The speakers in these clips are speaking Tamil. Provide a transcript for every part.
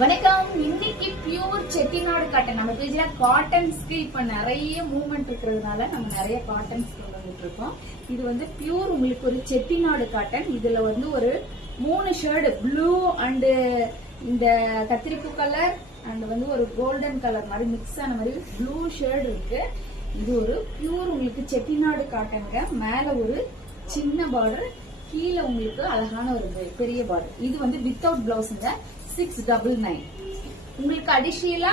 வணக்கம். இன்னைக்கு பியூர் செட்டிநாடு காட்டன் நம்ம பேஜ்ல காட்டன்ஸ்க்கு இப்ப நிறைய மூவ்மெண்ட் இருக்கிறதுனால நம்ம நிறைய காட்டன்ஸ் கொண்டு வந்துட்டு இருக்கோம். இது வந்து பியூர் உங்களுக்கு ஒரு செட்டிநாடு காட்டன். இதுல வந்து ஒரு 3 ஷேடு ப்ளூ அண்ட் இந்த கத்திரிப்பூ கலர் அண்ட் வந்து ஒரு கோல்டன் கலர் மாதிரி மிக்ஸ் ஆன மாதிரி ப்ளூ ஷேடு இருக்கு. இது ஒரு பியூர் உங்களுக்கு செட்டிநாடு காட்டனுங்க. மேல ஒரு சின்ன பார்டர், கீழே உங்களுக்கு அழகான ஒரு பெரிய பார்டர். இது வந்து வித்தவுட் பிளவுஸ்ங்க. 699. உங்களுக்கு அடிஷனலா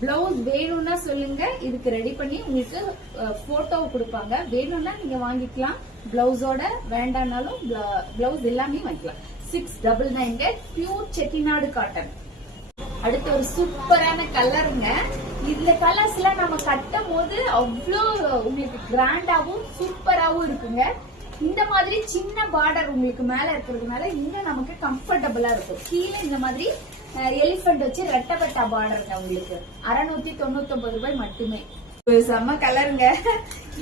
பிளவுஸ் வேணும்னா சொல்லுங்க, இதுக்கு ரெடி பண்ணி உங்களுக்கு போட்டோ கொடுப்பாங்க. வேணும்னா நீங்க வாங்கிக்கலாம் பிளவுஸோட, வேண்டாம்னாலும் பிளவுஸ் எல்லாமே வாங்கிக்கலாம். 699 பியூர் செட்டிநாடு காட்டன். அடுத்து ஒரு சூப்பரான கலருங்க. இந்த கலர்ஸ் எல்லாம் நம்ம கட்டும் போது அவ்வளோ உங்களுக்கு கிராண்டாவும் சூப்பராவும் இருக்குங்க. இந்த மாதிரி சின்ன பார்டர் உங்களுக்கு மேல இருக்கிறதுனால இன்னும் நமக்கு கம்ஃபர்டபுளா இருக்கும். கீழே இந்த மாதிரி எலிபென்ட் வச்சு ரெட்டப்பட்டா பார்டருங்க. உங்களுக்கு 699 ரூபாய் மட்டுமே. செம்ம கலருங்க.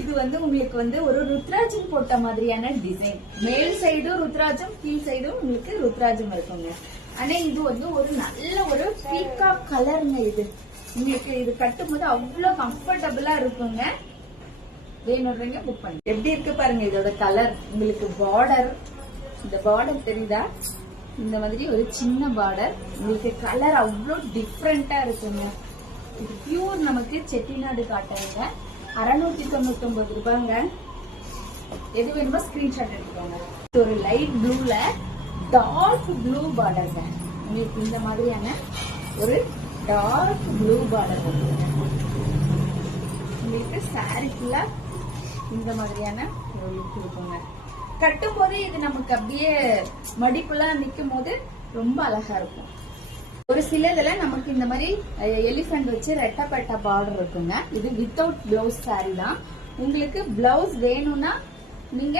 இது வந்து உங்களுக்கு வந்து ஒரு ருத்ராஜம் போட்ட மாதிரியான டிசைன். மேல் சைடும் ருத்ராஜம், கீழ் சைடும் உங்களுக்கு ருத்ராஜம் இருக்குங்க. ஆனா இது வந்து ஒரு நல்ல ஒரு பீகாக் கலருங்க. இது உங்களுக்கு இது கட்டும் போது அவ்வளவு கம்ஃபர்டபுளா இருக்குங்க. வேணும்ன்றீங்க புக் பண்ணி. எப்படி இருக்கு பாருங்க இதோட கலர். உங்களுக்கு பார்டர், இந்த பார்டர் தெரியுதா? இந்த மாதிரி ஒரு சின்ன பார்டர். உங்களுக்கு கலர் அவ்வளோ டிஃப்ரெண்டா இருக்குங்க. இது பியூர் நமக்கு செட்டிநாடு காட்டனுங்க. 699 ரூபாங்க. எது வேணுமோ ஸ்கிரீன்ஷாட் எடுத்துக்கோங்க. ஒரு லைட் ப்ளூல டார்க் ப்ளூ பார்டருங்க. உங்களுக்கு இந்த மாதிரியான ஒரு டார்க் ப்ளூ பார்டர் உங்களுக்கு சாரி ஃபுல்லா இந்த மாதிரியான ஒரு லுக் இருக்குங்க. கட்டும் போது இது நமக்கு அப்படியே மடிப்புலாம் நிக்கும் போது ரொம்ப அழகா இருக்கும். ஒரு சில இதுல நமக்கு இந்த மாதிரி எலிபென்ட் வச்சு ரெட்டப்பட்ட பார்டர் இருக்குங்க. இது வித்தவுட் பிளவுஸ் சாரி தான். உங்களுக்கு பிளவுஸ் வேணும்னா நீங்க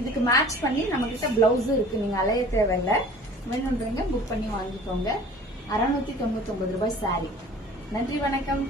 இதுக்கு மேட்ச் பண்ணி நம்ம கிட்ட பிளவுஸ் இருக்கு, நீங்க அலைய தேவையில்லை. வேணும்ன்றீங்க புக் பண்ணி வாங்கிக்கோங்க. 699 ரூபாய் சாரி. நன்றி, வணக்கம்.